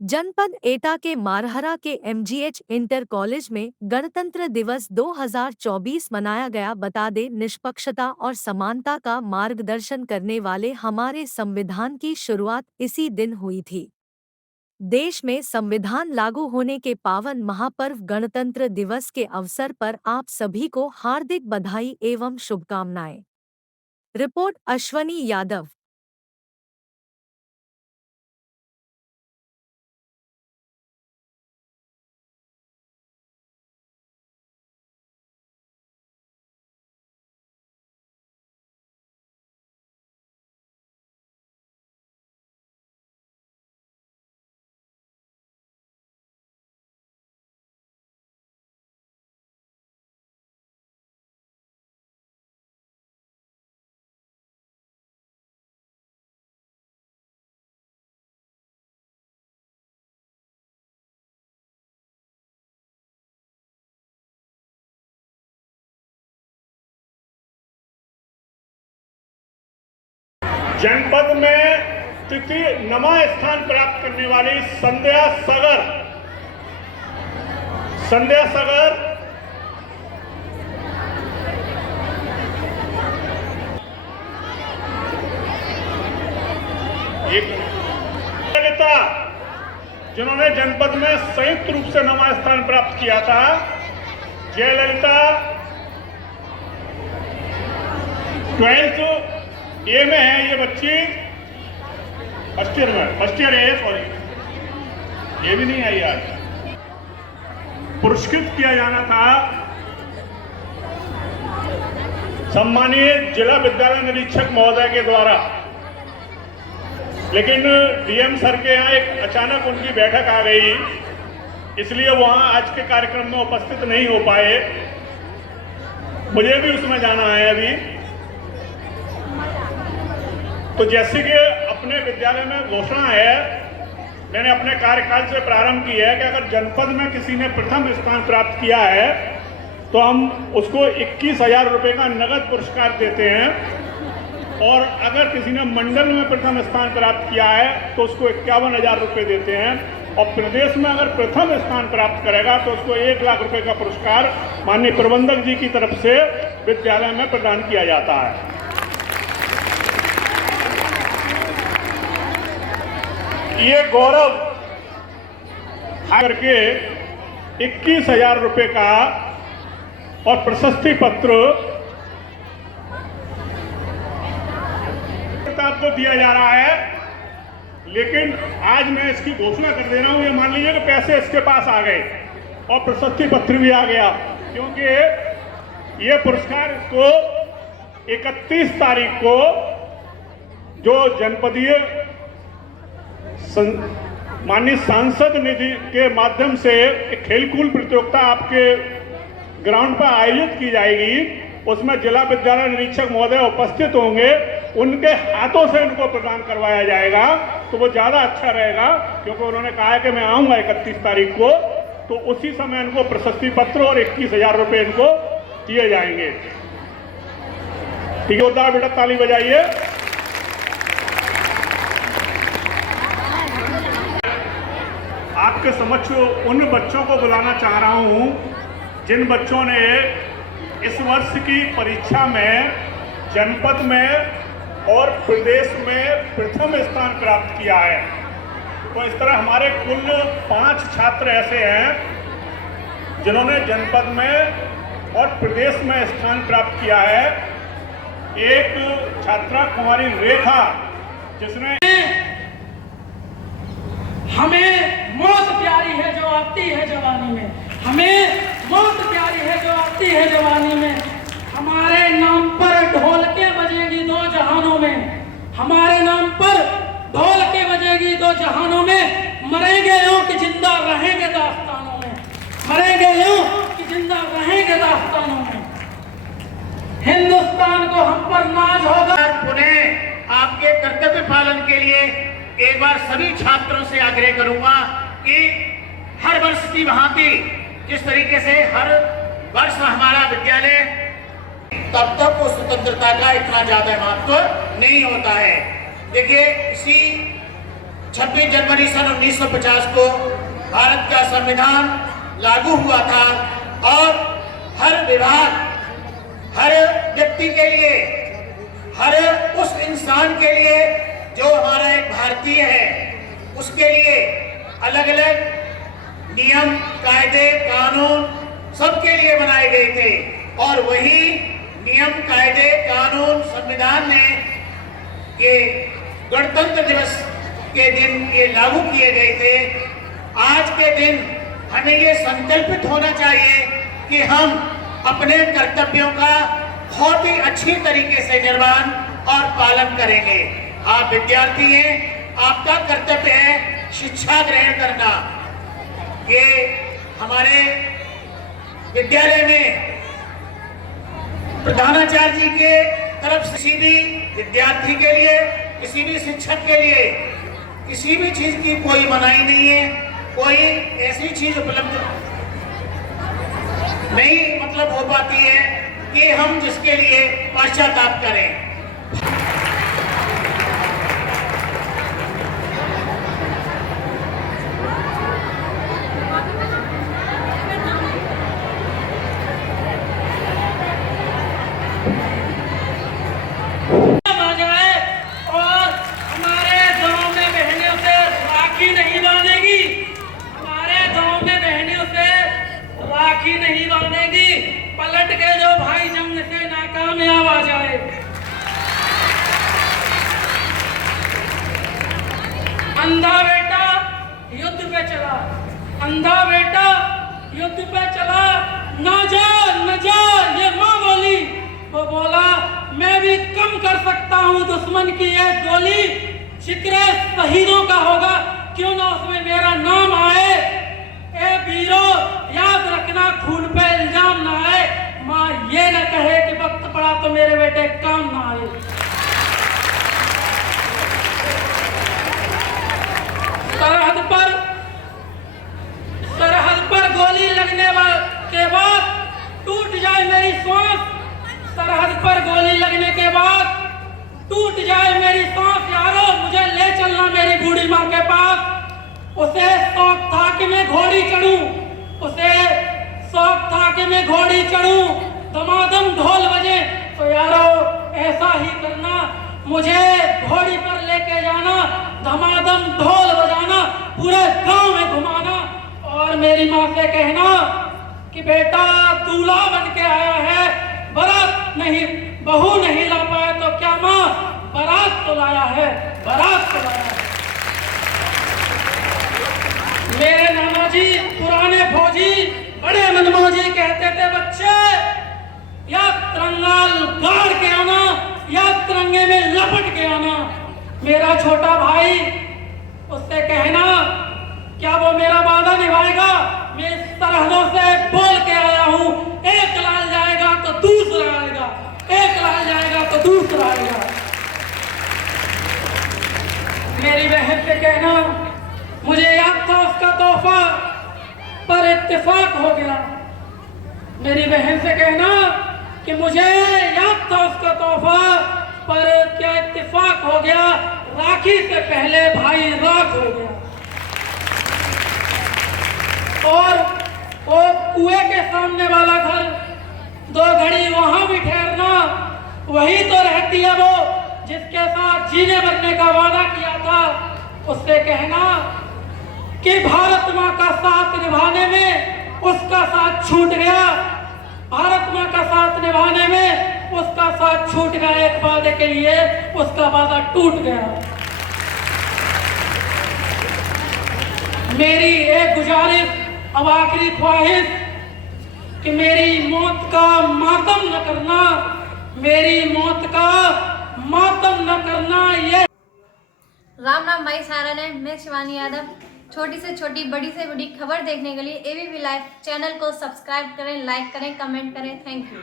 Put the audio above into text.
जनपद एटा के मारहरा के एमजीएच इंटर कॉलेज में गणतंत्र दिवस 2024 मनाया गया। बता दें, निष्पक्षता और समानता का मार्गदर्शन करने वाले हमारे संविधान की शुरुआत इसी दिन हुई थी। देश में संविधान लागू होने के पावन महापर्व गणतंत्र दिवस के अवसर पर आप सभी को हार्दिक बधाई एवं शुभकामनाएं। रिपोर्ट अश्वनी यादव। जनपद में तृतीय नमा स्थान प्राप्त करने वाली संध्या सगर एक ललिता, जिन्होंने जनपद में संयुक्त रूप से नमा स्थान प्राप्त किया था। जयललिता 12th ए में है। ये बच्ची फर्स्ट ईयर है, सॉरी, ये भी नहीं आई आज। पुरस्कृत किया जाना था सम्मानीय जिला विद्यालय निरीक्षक महोदय के द्वारा, लेकिन डीएम सर के यहाँ एक अचानक उनकी बैठक आ गई, इसलिए वहां आज के कार्यक्रम में उपस्थित नहीं हो पाए। मुझे भी उसमें जाना है अभी। तो जैसे कि अपने विद्यालय में घोषणा है, मैंने अपने कार्यकाल से प्रारंभ की है कि अगर जनपद में किसी ने प्रथम स्थान प्राप्त किया है तो हम उसको 21,000 रुपये का नगद पुरस्कार देते हैं, और अगर किसी ने मंडल में प्रथम स्थान प्राप्त किया है तो उसको 51,000 रुपये देते हैं, और प्रदेश में अगर प्रथम स्थान प्राप्त करेगा तो उसको 1 लाख रुपये का पुरस्कार माननीय प्रबंधक जी की तरफ से विद्यालय में प्रदान किया जाता है। ये गौरव करके 21,000 रुपये का और प्रशस्ति पत्र आपको दिया जा रहा है। लेकिन आज मैं इसकी घोषणा कर दे रहा हूं, ये मान लीजिए कि पैसे इसके पास आ गए और प्रशस्ति पत्र भी आ गया, क्योंकि ये पुरस्कार को 31 तारीख को जो जनपदीय माननीय सांसद निधि के माध्यम से एक खेलकूद प्रतियोगिता आपके ग्राउंड पर आयोजित की जाएगी, उसमें जिला विद्यालय निरीक्षक महोदय उपस्थित होंगे, उनके हाथों से इनको प्रदान करवाया जाएगा। तो वो ज़्यादा अच्छा रहेगा, क्योंकि उन्होंने कहा है कि मैं आऊँगा 31 तारीख को, तो उसी समय इनको प्रशस्ति पत्र और 21,000 रुपये इनको दिए जाएंगे। ठीक है, जोरदार बेटा ताली बजाइए। आपके समक्ष उन बच्चों को बुलाना चाह रहा हूं जिन बच्चों ने इस वर्ष की परीक्षा में जनपद में और प्रदेश में प्रथम स्थान प्राप्त किया है। तो इस तरह हमारे कुल 5 छात्र ऐसे हैं जिन्होंने जनपद में और प्रदेश में स्थान प्राप्त किया है। एक छात्रा कुमारी रेखा, जिसने हमें मौत प्यारी है जो आती है जवानी में, हमें मौत प्यारी है जो आती है जवानी में, हमारे नाम पर ढोल के बजेगी 2 जहानों में, हमारे नाम पर ढोल के बजेगी 2 जहानों में, मरेंगे यूं कि जिंदा रहेंगे दास्तानों में, मरेंगे यूं कि जिंदा रहेंगे दास्तानों में। हिंदुस्तान को हम पर नाज होगा। पुनः आपके कर्तव्य पालन के लिए एक बार सभी छात्रों से आग्रह करूंगा कि हर वर्ष की भांति जिस तरीके से हर वर्ष हमारा विद्यालय, तब तक वो स्वतंत्रता का इतना ज्यादा महत्व नहीं होता है। देखिए, इसी 26 जनवरी सन 1950 को भारत का संविधान लागू हुआ था और हर विभाग, हर व्यक्ति के लिए, हर उस इंसान के लिए जो हमारा एक भारतीय है, उसके लिए अलग अलग नियम, कायदे, कानून सबके लिए बनाए गए थे और वही नियम, कायदे, कानून संविधान ने ये गणतंत्र दिवस के दिन ये लागू किए गए थे। आज के दिन हमें ये संकल्पित होना चाहिए कि हम अपने कर्तव्यों का बहुत ही अच्छी तरीके से निर्वहन और पालन करेंगे। आप विद्यार्थी हैं, आपका कर्तव्य है शिक्षा ग्रहण करना। ये हमारे विद्यालय में प्रधानाचार्य जी के तरफ से किसी भी विद्यार्थी के लिए, किसी भी शिक्षक के लिए किसी भी चीज की कोई मनाही नहीं है, कोई ऐसी चीज उपलब्ध नहीं हो पाती है कि हम जिसके लिए पश्चाताप करें। नहीं बांधेगी, पलट के जो भाई जंग से नाकामयाब आ जाए। अंधा बेटा युद्ध पे चला, अंधा बेटा युद्ध पे चला, ना जा न जा ये माँ बोली। वो बोला मैं भी कम कर सकता हूँ दुश्मन की ये गोली, जिक्र शहीदों का होगा क्यों ना उसमें मेरा नाम आए। ए वीरो याद रखना खून पे इल्जाम ना आए, माँ ये न कहे कि वक्त पड़ा तो मेरे बेटे काम ना आए। सरहद पर गोली लगने के बाद टूट जाए मेरी सांस, सरहद पर गोली लगने के बाद टूट जाए मेरी सांस। यारो मुझे ले चलना मेरी बूढ़ी माँ के पास, उसे शौक था कि मैं घोड़ी चढ़ूं, उसे शौक था कि मैं घोड़ी चढ़ूं, दमादम ढोल बजे तो यारो ऐसा ही करना, मुझे घोड़ी पर लेके जाना, दमादम ढोल बजाना, पूरे गांव में घुमाना और मेरी माँ से कहना कि बेटा दूल्हा बन के आया है, बारात नहीं, बहू नहीं ला पाया तो क्या माँ बारात तो लाया है, बारात तो लाया है। मेरे नाना जी पुराने फौजी बड़े मनमौजी कहते थे बच्चे या तिरंगा गाड़ के आना या तिरंगे में लपट के आना। मेरा छोटा भाई उससे कहना क्या वो मेरा वादा निभाएगा। मैं इस सरहदों से बोल के आया हूँ, एक लाल जाएगा तो दूसरा आएगा, एक लाल जाएगा तो दूसरा आएगा। मेरी बहन से कहना मुझे याद था उसका तोहफा पर इत्तेफाक हो गया। मेरी बहन से कहना कि मुझे याद था उसका तोहफा पर क्या इत्तेफाक हो गया, राखी से पहले भाई राख हो गया। और वो कुएं के सामने वाला घर, दो घड़ी वहां भी ठहरना, वही तो रहती है वो जिसके साथ जीने मरने का वादा किया था। उससे कहना कि भारत माँ का साथ निभाने में उसका साथ छूट गया, भारत माँ का साथ निभाने में उसका साथ छूट गया, एक वादे के लिए उसका वादा टूट गया। मेरी एक गुजारिश, अब आखिरी ख्वाहिश कि मेरी मौत का मातम न करना, मेरी मौत का मातम न करना। ये राम राम भाई सारा ने, मैं शिवानी यादव। छोटी से छोटी, बड़ी से बड़ी खबर देखने के लिए एबीपी लाइव चैनल को सब्सक्राइब करें, लाइक करें, कमेंट करें। Thank you.